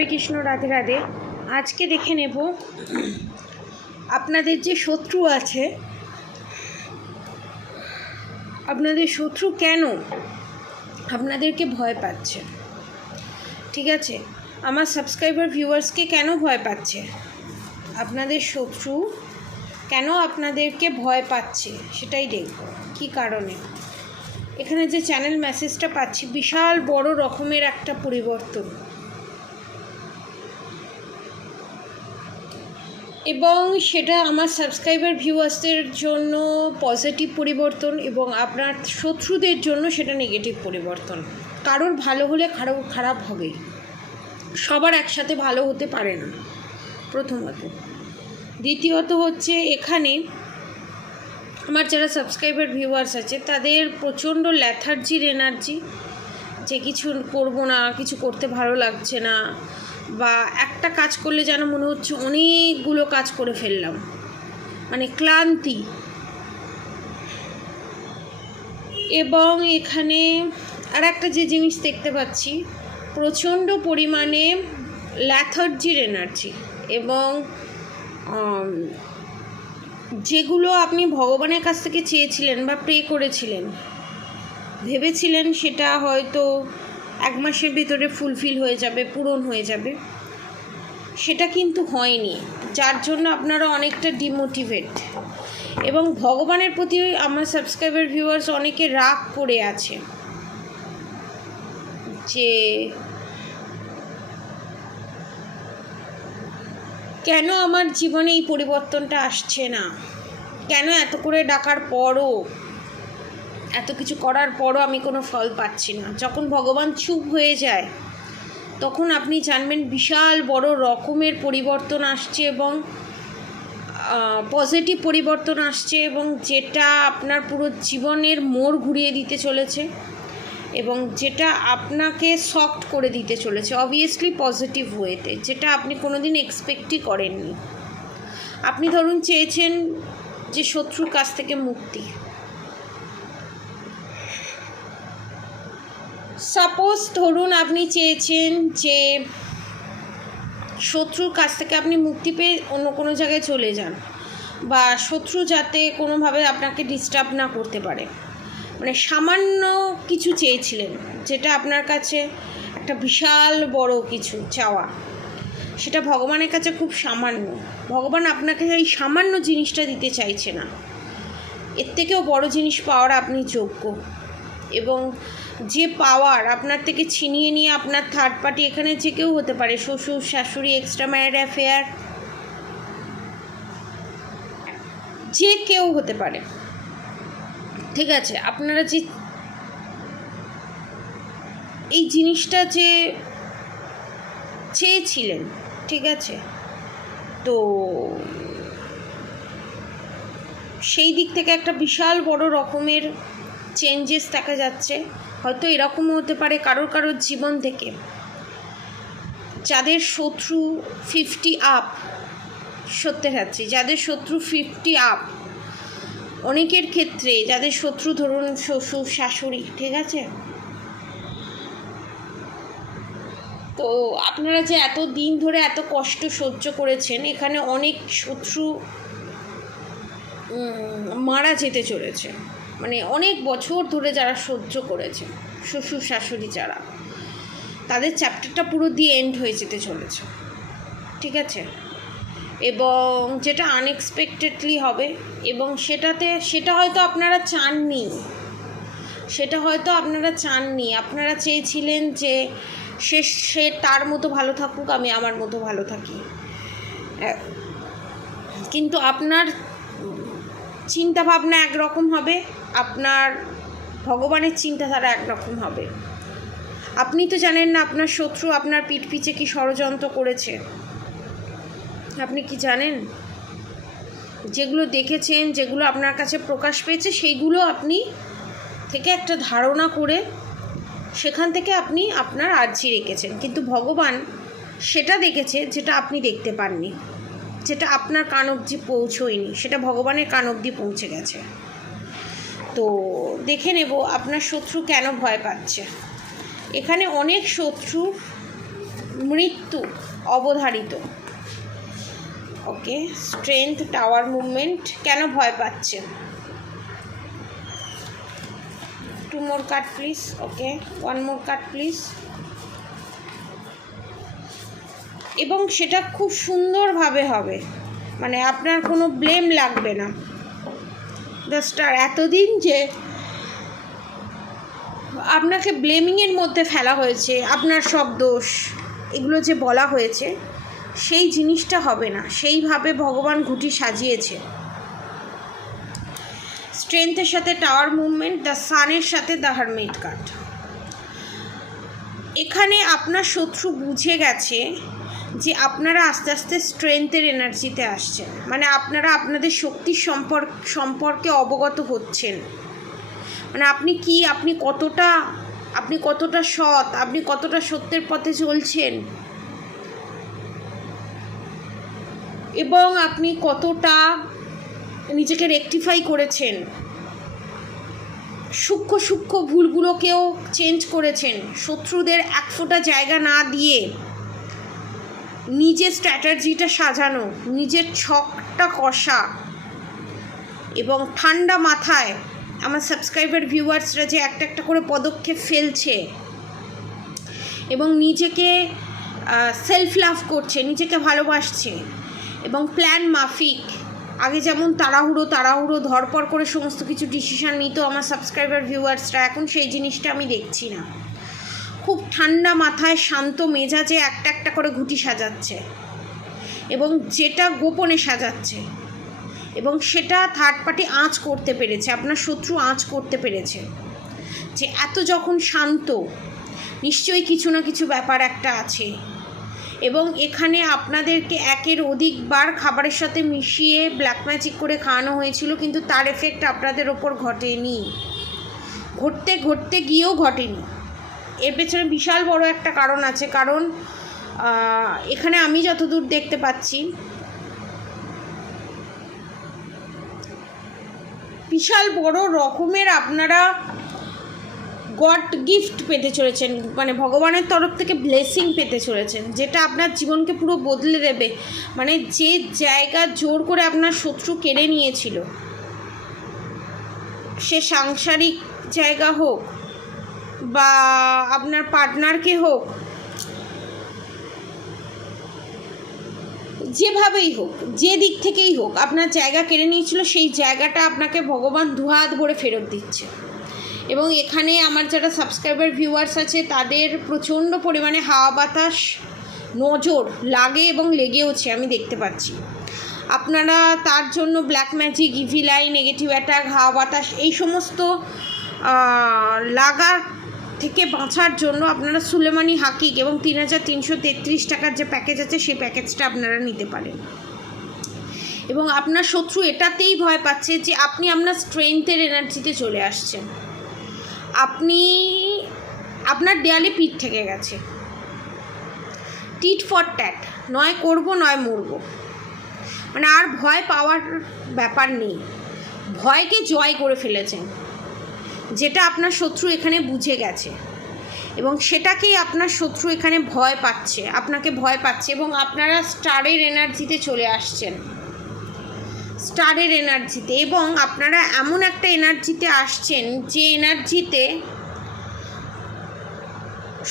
হরে কৃষ্ণ, রাধে রাধে। আজকে দেখে নেব আপনাদের যে শত্রু আছে, আপনাদের শত্রু কেন আপনাদেরকে ভয় পাচ্ছে। ঠিক আছে, আমার সাবস্ক্রাইবার ভিউয়ার্সকে কেন ভয় পাচ্ছে, আপনাদের শত্রু কেন আপনাদেরকে ভয় পাচ্ছে সেটাই দেখব কী কারণে। এখানে যে চ্যানেল মেসেজটা পাচ্ছি, বিশাল বড় রকমের একটা পরিবর্তন, এবং সেটা আমার সাবস্ক্রাইবার ভিউয়ার্সদের জন্য পজিটিভ পরিবর্তন এবং আপনার শত্রুদের জন্য সেটা নেগেটিভ পরিবর্তন। কারোর ভালো হলে কারোর খারাপ হবেই, সবার একসাথে ভালো হতে পারে না প্রথমত। দ্বিতীয়ত হচ্ছে, এখানে আমার যারা সাবস্ক্রাইবার ভিউয়ার্স আছে তাদের প্রচণ্ড ল্যাথার্জির এনার্জি, যে কিছু করব না, কিছু করতে ভালো লাগছে না, বা একটা কাজ করলে যেন মনে হচ্ছে অনেকগুলো কাজ করে ফেললাম, মানে ক্লান্তি। এবং এখানে আর একটা যে জিনিস দেখতে পাচ্ছি, প্রচণ্ড পরিমাণে ল্যাথার্জির এনার্জি, এবং যেগুলো আপনি ভগবানের কাছ থেকে চেয়েছিলেন বা প্রে করেছিলেন, ভেবেছিলেন সেটা হয়তো 1 মাসের ভিতরে ফুলফিল হয়ে যাবে, পূরণ হয়ে যাবে, সেটা কিন্তু হয়নি, যার জন্য আপনারা অনেকটা ডিমোটিভেট। এবং ভগবানের প্রতি আমার সাবস্ক্রাইবার ভিউয়ার্স অনেকে রাগ করে আছে, যে কেন আমার জীবনে এই পরিবর্তনটা আসছে না, কেন এত করে ডাকার পরও, এত কিছু করার পরও আমি কোনো ফল পাচ্ছি না। যখন ভগবান চুপ হয়ে যায় তখন আপনি জানবেন বিশাল বড় রকমের পরিবর্তন আসছে, এবং পজিটিভ পরিবর্তন আসছে, এবং যেটা আপনার পুরো জীবনের মোড় ঘুরিয়ে দিতে চলেছে, এবং যেটা আপনাকে সফট করে দিতে চলেছে, অবভিয়াসলি পজিটিভ ওয়েতে, যেটা আপনি কোনোদিন এক্সপেক্টই করেননি। আপনি ধরুন চেয়েছেন যে শত্রুর কাছ থেকে মুক্তি, সাপোজ ধরুন আপনি চেয়েছেন যে শত্রুর কাছ থেকে আপনি মুক্তি পেয়ে অন্য কোনো জায়গায় চলে যান, বা শত্রু যাতে কোনোভাবে আপনাকে ডিস্টার্ব না করতে পারে, মানে সামান্য কিছু চেয়েছিলেন, যেটা আপনার কাছে একটা বিশাল বড় কিছু চাওয়া, সেটা ভগবানের কাছে খুব সামান্য। ভগবান আপনাকে এই সামান্য জিনিসটা দিতে চাইছে না, এর থেকেও বড় জিনিস পাওয়ার আপনি যোগ্য। এবং যে পাওয়ার আপনার থেকে ছিনিয়ে নিয়ে আপনার থার্ড পার্টি, এখানে যে কেউ হতে পারে, শ্বশুর শাশুড়ি, এক্সট্রা ম্যারিড অ্যাফেয়ার, যে কেউ হতে পারে, ঠিক আছে, আপনারা যে এই জিনিসটা যে চেয়েছিলেন, ঠিক আছে, তো সেই দিক থেকে একটা বিশাল বড় রকমের চেঞ্জেস দেখা যাচ্ছে। হয়তো এরকমও হতে পারে কারোর জীবন থেকে, যাদের শত্রু 50 আপ, সত্যি যাচ্ছে, যাদের শত্রু 50 আপ, অনেকের ক্ষেত্রে যাদের শত্রু ধরুন শ্বশুর শাশুড়ি, ঠিক আছে, তো আপনারা যে এত দিন ধরে এত কষ্ট সহ্য করেছেন, এখানে অনেক শত্রু মারা যেতে চলেছে, মানে অনেক বছর ধরে যারা সহ্য করেছে, শ্বশুর শাশুড়ি যারা, তাদের চ্যাপ্টারটা পুরো দিয়ে এন্ড হয়ে যেতে চলেছে, ঠিক আছে, এবং যেটা আনএক্সপেক্টেডলি হবে, এবং সেটা হয়তো আপনারা চাননি, আপনারা চেয়েছিলেন যে সে তার মতো ভালো থাকুক, আমি আমার মতো ভালো থাকি, কিন্তু আপনার চিন্তাভাবনা একরকম হবে, আপনার ভগবানের চিন্তাধারা একরকম হবে। আপনি তো জানেন না আপনার শত্রু আপনার পিঠ পিছে কি ষড়যন্ত্র করেছে, আপনি কি জানেন? যেগুলো দেখেছেন, যেগুলো আপনার কাছে প্রকাশ পেয়েছে, সেইগুলো আপনি থেকে একটা ধারণা করে সেখান থেকে আপনি আপনার আর্জি রেখেছেন, কিন্তু ভগবান সেটা দেখেছে যেটা আপনি দেখতে পাননি, যেটা আপনার কান অবধি পৌঁছয়নি, সেটা ভগবানের কান অবধি পৌঁছে গেছে। তো দেখে নেব আপনার শত্রু কেন ভয় পাচ্ছে। এখানে অনেক শত্রু মৃত্যু অবধারিত। ওকে, স্ট্রেংথ, টাওয়ার মুভমেন্ট, কেন ভয় পাচ্ছে? 2 more card please. Okay, 1 more card please. এবং সেটা খুব সুন্দরভাবে হবে, মানে আপনার কোনো ব্লেম লাগবে না। দ্য স্টার, এতদিন যে আপনাকে ব্লেমিংয়ের মধ্যে ফেলা হয়েছে, আপনার সব দোষ এগুলো যে বলা হয়েছে, সেই জিনিসটা হবে না। সেইভাবে ভগবান ঘুটি সাজিয়েছে। স্ট্রেংথের সাথে টাওয়ার মুভমেন্ট, দ্য সানের সাথে দ্য হারমিট কার্ড। এখানে আপনার শত্রু বুঝে গেছে যে আপনারা আস্তে আস্তে স্ট্রেংথের এনার্জিতে আসছেন, মানে আপনারা আপনাদের শক্তির সম্পর্কে অবগত হচ্ছেন। মানে আপনি কি, আপনি কতটা সৎ, আপনি কতটা সত্যের পথে চলছেন, এবং আপনি কতটা নিজেকে রেকটিফাই করেছেন, সূক্ষ্ম ভুলগুলোকেও চেঞ্জ করেছেন, শত্রুদের এক ফোঁটা জায়গা না দিয়ে নিজের স্ট্র্যাটাজিটা সাজানো, নিজের ছকটা কষা, এবং ঠান্ডা মাথায় আমার সাবস্ক্রাইবার ভিউয়ার্সরা যে একটা একটা করে পদক্ষেপ ফেলছে এবং নিজেকে সেলফ লাভ করছে, নিজেকে ভালোবাসছে, এবং প্ল্যান মাফিক, আগে যেমন তাড়াহুড়ো ধরপড় করে সমস্ত কিছু ডিসিশান নিত আমার সাবস্ক্রাইবার ভিউয়ার্সরা, এখন সেই জিনিসটা আমি দেখছি না। খুব ঠান্ডা মাথায় শান্ত মেজাজে একটা একটা করে ঘুঁটি সাজাচ্ছে, এবং যেটা গোপনে সাজাচ্ছে, এবং সেটা থার্ড পার্টি আঁচ করতে পেরেছে, আপনার শত্রু আঁচ করতে পেরেছে যে এত যখন শান্ত, নিশ্চয়ই কিছু না কিছু ব্যাপার একটা আছে। এবং এখানে আপনাদেরকে একের অধিকবার খাবারের সাথে মিশিয়ে ব্ল্যাক ম্যাজিক করে খাওয়ানো হয়েছিল, কিন্তু তার এফেক্ট আপনাদের ওপর ঘটেনি, ঘটতে গিয়েও ঘটেনি। এর পেছনে বিশাল বড় একটা কারণ আছে, কারণ এখানে আমি যতদূর দেখতে পাচ্ছি বিশাল বড় রকমের আপনারা গড গিফট পেতে চলেছেন, মানে ভগবানের তরফ থেকে ব্লেসিং পেতে চলেছেন, যেটা আপনার জীবনকে পুরো বদলে দেবে। মানে যে জায়গা জোর করে আপনার শত্রু কেড়ে নিয়েছিল, সে সাংসারিক জায়গা হোক বা আপনার পার্টনারকে হোক, যেভাবেই হোক, যে দিক থেকেই হোক, আপনার জায়গা কেড়ে নিয়েছিল, সেই জায়গাটা আপনাকে ভগবান দুহাত ভরে ফেরত দিচ্ছে। এবং এখানে আমার যারা সাবস্ক্রাইবার ভিউয়ার্স আছে তাদের প্রচণ্ড পরিমাণে হাওয়া বাতাস নজর লাগে এবং লেগেওছে, আমি দেখতে পাচ্ছি। আপনারা তার জন্য black magic, evil eye, negative attack, হাওয়া বাতাস, এই সমস্ত লাগার থেকে বাঁচার জন্য আপনারা সুলেমানি হাকিক এবং 3333 টাকার যে প্যাকেজ আছে সেই প্যাকেজটা আপনারা নিতে পারেন। এবং আপনার শত্রু এটাতেই ভয় পাচ্ছে যে আপনি আপনার স্ট্রেংথের এনার্জিতে চলে আসছেন, আপনার দেয়ালে পিঠ থেকে গেছে, টিট ফর ট্যাট, নয় করব নয় মরব, মানে আর ভয় পাওয়ার ব্যাপার নেই, ভয়কে জয় করে ফেলেছেন, যেটা আপনার শত্রু এখানে বুঝে গেছে, এবং সেটাকেই আপনার শত্রু এখানে ভয় পাচ্ছে, আপনাকে ভয় পাচ্ছে। এবং আপনারা স্টারের এনার্জিতে চলে আসছেন, স্টারের এনার্জিতে, এবং আপনারা এমন একটা এনার্জিতে আসছেন যে এনার্জিতে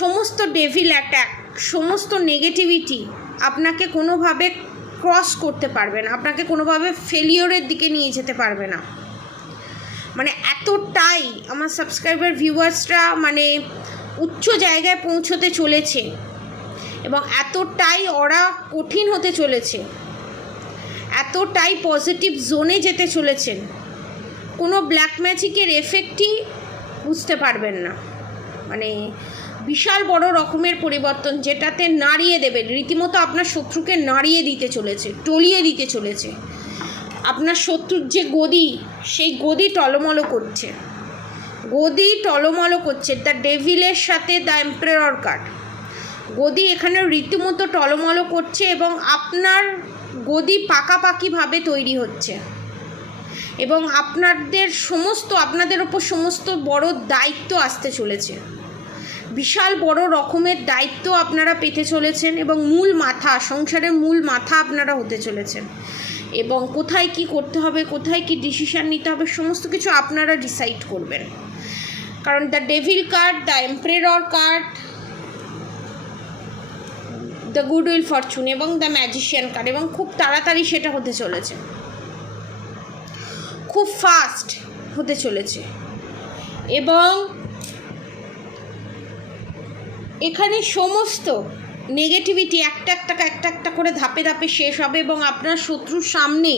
সমস্ত ডেভিল অ্যাটাক, সমস্ত নেগেটিভিটি আপনাকে কোনোভাবে ক্রস করতে পারবে না, আপনাকে কোনোভাবে ফেলিওরের দিকে নিয়ে যেতে পারবে না। মানে এতটাই আমার সাবস্ক্রাইবার ভিউয়ার্সরা মানে উচ্চ জায়গায় পৌঁছতে চলেছে, এবং এতটাই ওরা কঠিন হতে চলেছে, এতটাই পজিটিভ জোনে যেতে চলেছেন, কোনো ব্ল্যাক ম্যাজিকের এফেক্টই বুঝতে পারবেন না। মানে বিশাল বড় রকমের পরিবর্তন, যেটাতে নাড়িয়ে দেবে, রীতিমতো আপনার শত্রুকে নাড়িয়ে দিতে চলেছে, টলিয়ে দিতে চলেছে। আপনার শত্রুর যে গদি, সেই গদি টলমলো করছে, দ্য ডেভিলের সাথে দ্য এম্পারার কার্ড, গদি এখানে রীতিমতো টলমলো করছে, এবং আপনার গদি পাকাপাকিভাবে তৈরি হচ্ছে, এবং আপনাদের ওপর সমস্ত বড় দায়িত্ব আসতে চলেছে, বিশাল বড় রকমের দায়িত্ব আপনারা পেতে চলেছেন এবং মূল মাথা, সংসারের মূল মাথা আপনারা হতে চলেছেন। এবং কোথায় কি করতে হবে, কোথায় কি ডিসিশান নিতে হবে, সমস্ত কিছু আপনারা ডিসাইড করবেন। কারণ the devil card, the emperor card, the good will fortune এবং দ্য ম্যাজিশিয়ান কার্ড, এবং খুব তাড়াতাড়ি সেটা হতে চলেছে, খুব ফাস্ট হতে চলেছে। এবং এখানে সমস্ত নেগেটিভিটি একটা একটা করে ধাপে ধাপে শেষ হবে এবং আপনার শত্রুর সামনে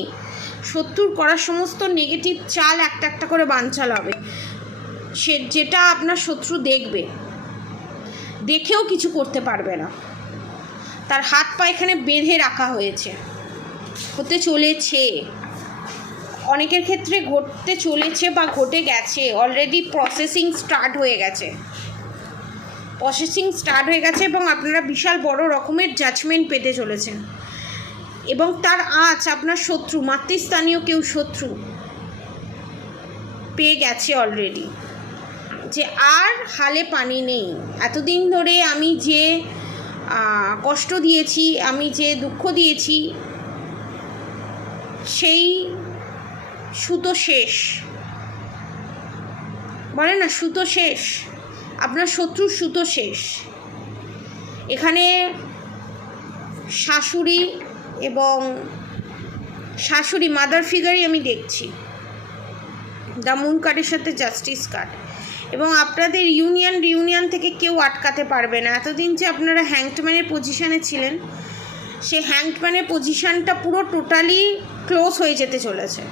শত্রুর করার সমস্ত নেগেটিভ চাল একটা করে বানচাল হবে। যেটা আপনার শত্রু দেখবে, দেখেও কিছু করতে পারবে না। তার হাত পা এখানে বেঁধে রাখা হয়েছে, হতে চলেছে, অনেকের ক্ষেত্রে ঘটতে চলেছে বা ঘটে গেছে, অলরেডি প্রসেসিং স্টার্ট হয়ে গেছে এবং আপনারা বিশাল বড় রকমের জাজমেন্ট পেতে চলেছেন। এবং তার আঁচ আপনার শত্রু, মাতৃস্থানীয় কেউ শত্রু পেয়ে গেছে অলরেডি, যে আর হালে পানি নেই। এতদিন ধরে আমি যে কষ্ট দিয়েছি, আমি যে দুঃখ দিয়েছি, সেই সুতো শেষ, বলে না সুতো শেষ, আপনার শত্রুর সুতো শেষ। এখানে শাশুড়ি এবং শাশুড়ি মাদার ফিগারই আমি দেখছি, দ্য মুন কার্ডের সাথে জাস্টিস কার্ড। এবং আপনাদের রিউনিয়ন থেকে কেউ আটকাতে পারবে না। এতদিন যে আপনারা হ্যাংডম্যানের পজিশানে ছিলেন, সেই হ্যাংডম্যানের পজিশানটা পুরো টোটালি ক্লোজ হয়ে যেতে চলেছে,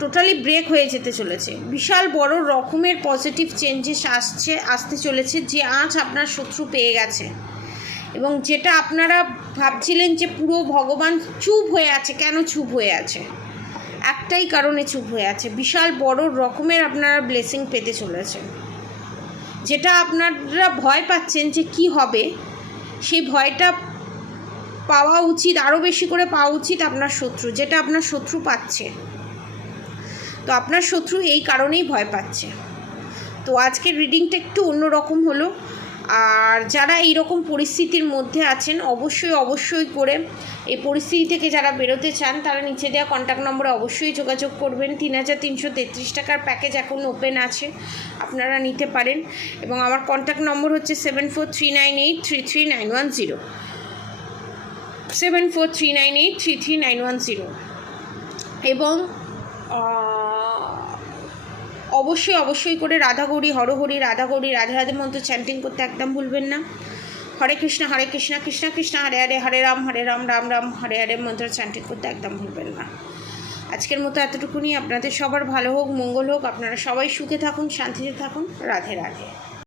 টোটালি ব্রেক হয়ে যেতে চলেছে। বিশাল বড় রকমের পজিটিভ চেঞ্জেস আসতে চলেছে, যে আঁচ আপনার শত্রু পেয়ে গেছে। এবং যেটা আপনারা ভাবছিলেন যে পুরো ভগবান চুপ হয়ে আছে, কেন চুপ হয়ে আছে? একটাই কারণে চুপ হয়ে আছে, বিশাল বড় রকমের আপনারা ব্লেসিং পেতে চলেছেন। যেটা আপনারা ভয় পাচ্ছেন যে কি হবে, সেই ভয়টা পাওয়া উচিত, আরও বেশি করে পাওয়া উচিত আপনার শত্রু, যেটা আপনার শত্রু পাচ্ছে। তো আপনার শত্রু এই কারণেই ভয় পাচ্ছে। তো আজকের রিডিংটা একটু অন্যরকম হলো। আর যারা এই রকম পরিস্থিতির মধ্যে আছেন, অবশ্যই করে এই পরিস্থিতি থেকে যারা বেরোতে চান, তারা নিচে দেওয়া কন্ট্যাক্ট নম্বরে অবশ্যই যোগাযোগ করবেন। 3333 টাকার প্যাকেজ এখন ওপেন আছে, আপনারা নিতে পারেন। এবং আমার কন্ট্যাক্ট নম্বর হচ্ছে 7439833910, 7439833910। এবং অবশ্যই করে রাধাগৌরী হরহরি, রাধাগৌরী রাধে রাধে মন্ত্র চ্যান্টিং করতে একদম ভুলবেন না। হরে কৃষ্ণ কৃষ্ণ কৃষ্ণ হরে হরে, হরে রাম রাম রাম হরে হরে মন্ত্র চ্যান্টিং করতে একদম ভুলবেন না। আজকের মতো এতটুকুনি। আপনাদের সবার ভালো হোক, মঙ্গল হোক, আপনারা সবাই সুখে থাকুন, শান্তিতে থাকুন। রাধে রাধে।